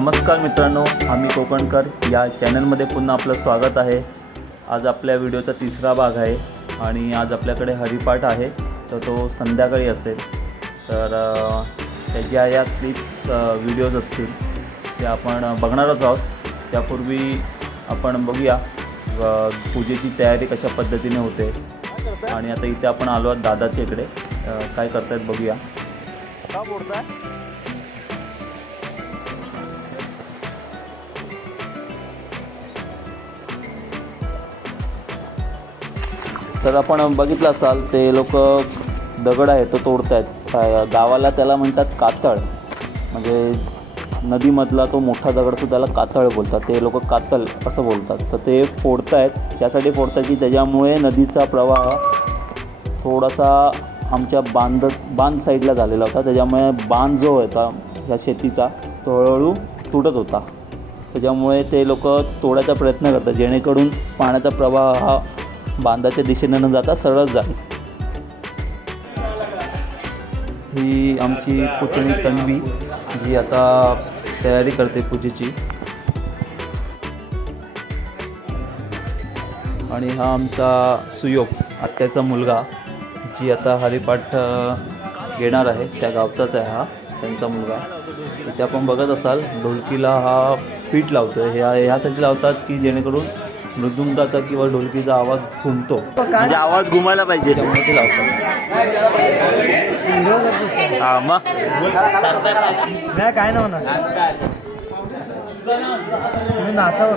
नमस्कार मित्रांनो आम्ही कोकणकर. या चॅनलमध्ये पुन्हा आपलं स्वागत आहे. आज आपल्या व्हिडिओचा तिसरा भाग आहे आणि आज आपल्याकडे हरिपाठ आहे तर तो संध्याकाळी असेल. तर त्याच्या या क्लिप्स व्हिडिओज असतील ते आपण बघणारच आहोत. त्यापूर्वी आपण बघूया पूजेची तयारी कशा पद्धतीने होते. आणि आता इथे आपण आलो आहोत दादाच्या इकडे. काय करतायत बघूया. तर आपण बघितलं असाल ते लोक दगड आहे तो तोडत आहेत. गावाला त्याला म्हणतात कातळ. म्हणजे नदीमधला तो मोठा दगड त्याला कातळ बोलतात. ते लोक कातल असं बोलतात. तर ते फोडत आहेत. त्यासाठी फोडतात की त्याच्यामुळे नदीचा प्रवाह थोडासा आमच्या बांध बांध साईडला झालेला होता. त्याच्यामुळे बांध जो होता ह्या शेतीचा तो हळूहळू तुटत होता. त्याच्यामुळे ते लोक तोडायचा प्रयत्न करतात. जेणेकरून पाण्याचा प्रवाह हा बांधाच्या दिशेने न जाता सरळ जाईल ही आमची पुतणी तन्वी जी आता तयारी करते पूजेची. आणि हा आमचा सुयोग आत्याचा मुलगा जी आता हरिपाठ येणार घेणार आहे त्या गावचाच आहे हा त्यांचा मुलगा. इथे आपण बघत असाल ढोलकीला हा पीठ लावतो ह्या ह्यासाठी लावतात की जेणेकरून मृदुंगाचा किंवा ढोलकीचा आवाज घुमतो म्हणजे आवाज घुमायला पाहिजे. त्यामुळे ते लावतात. हा मग? काय नाही होणार. नाचावर.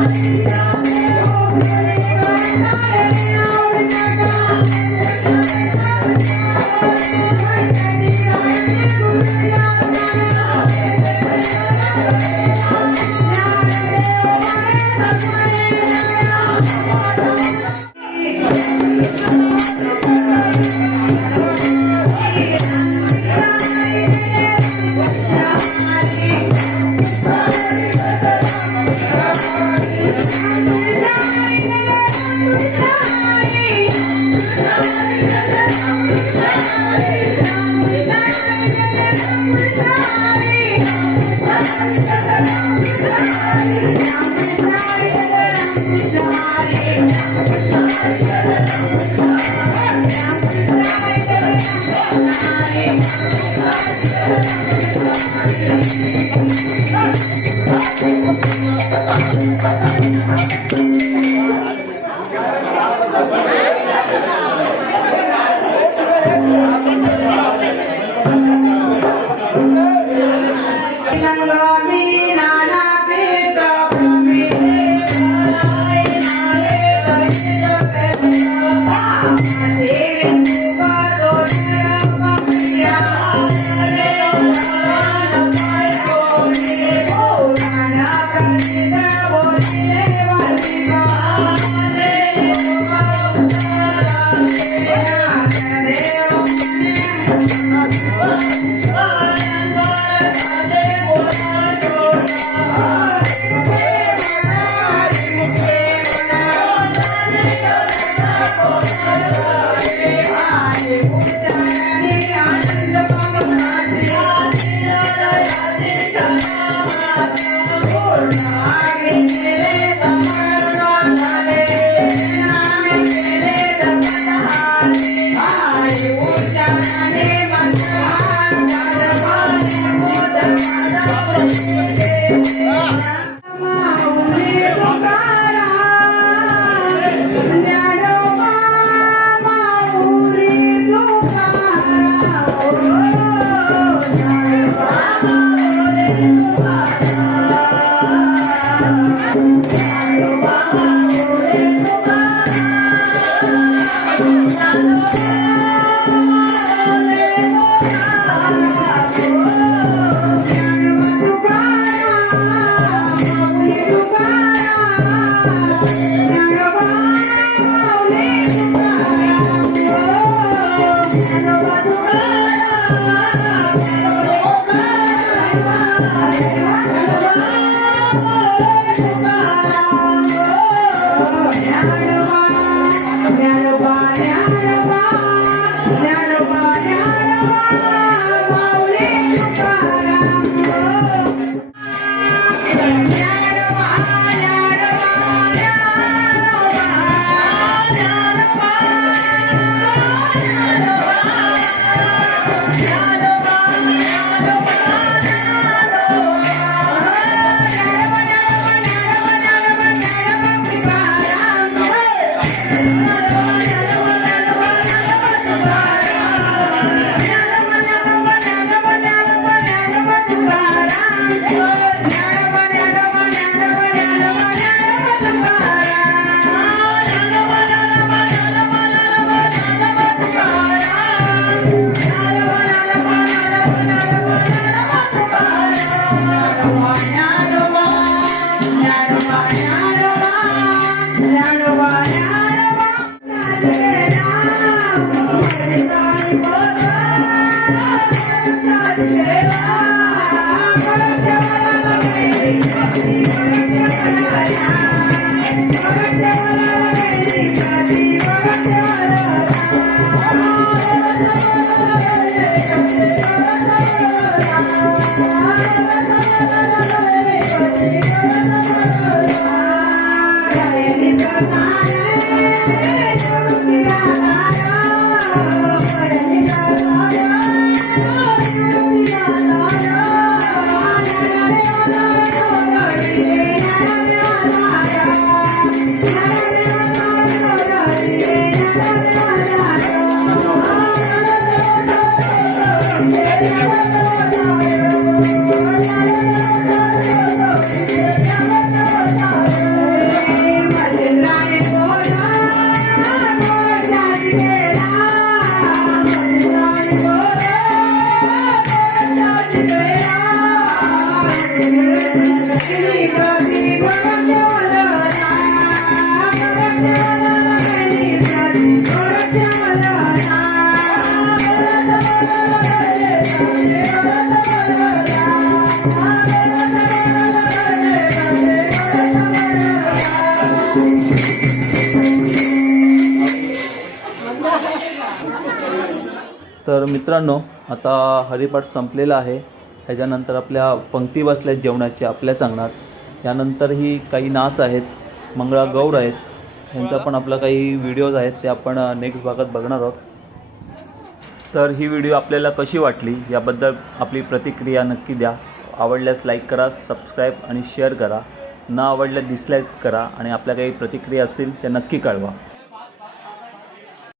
Música Música Yeah. Amén. Yeah. तर मित्रांनो आता हरिपाठ संपलेला आहे. ह्याच्यानंतर आपल्या पंक्ती बसल्या आहेत जेवणाची आपल्याच अंगणात यानंतरही काही नाच आहेत मंगळागौर आहेत. ह्यांचा पण आपला काही व्हिडिओज आहेत ते आपण नेक्स्ट भागात बघणार आहोत. तर ही व्हिडिओ आपल्याला कशी वाटली याबद्दल आपली प्रतिक्रिया नक्की द्या. आवडल्यास लाईक करा सबस्क्राईब आणि शेअर करा. न आवडल्यास डिसलाईक करा आणि आपल्या काही प्रतिक्रिया असतील त्या नक्की कळवा.